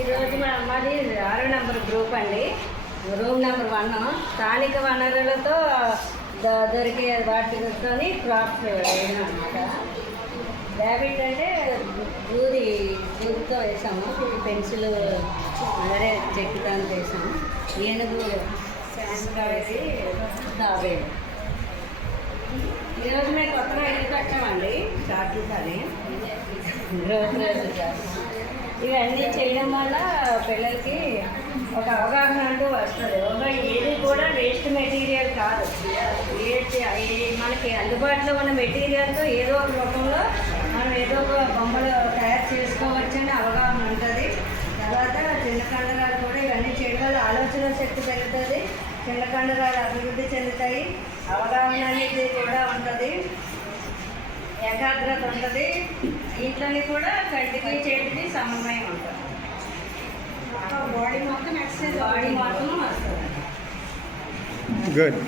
ఈరోజు మాది 6వ నెంబర్ గ్రూప్ అండి. Room number 1. స్థానిక వనరులతో దొరికే వాటితో క్రాప్స్ వేయడం అనమాట. ర్యాబిట్ అంటే దూదితో వేసాము. పెన్సిల్ అదే చెక్కుతో వేసాము. ఏనుగు శాంతి తాబేలు. ఈరోజు మేము కొత్తగా ఇల్లు కట్టామండి. షార్ట్లు అని రోజు ఇవన్నీ చేయడం వల్ల పిల్లలకి ఒక అవగాహన అంటూ వస్తుంది. ఏది కూడా వేస్ట్ మెటీరియల్ కాదు. మనకి అందుబాటులో ఉన్న మెటీరియల్తో ఏదో ఒక రూపంలో మనం ఏదో ఒక బొమ్మలు తయారు చేసుకోవచ్చని అవగాహన ఉంటుంది. తర్వాత చిన్న కండరాలు కూడా ఇవన్నీ చేయడం వల్ల ఆలోచన శక్తి పెరుగుతుంది. చిన్న కండరాలు అభివృద్ధి చెందుతాయి. అవగాహన అనేది కూడా ఉంటుంది. ఏకాగ్రత ఉంటుంది. ఇంట్లోని కూడా కంటికి చేతికి సమన్వయం ఉంటుంది. బాడీ మొత్తం ఎక్సర్సైజ్, బాడీ మొత్తం వస్తుంది. గుడ్.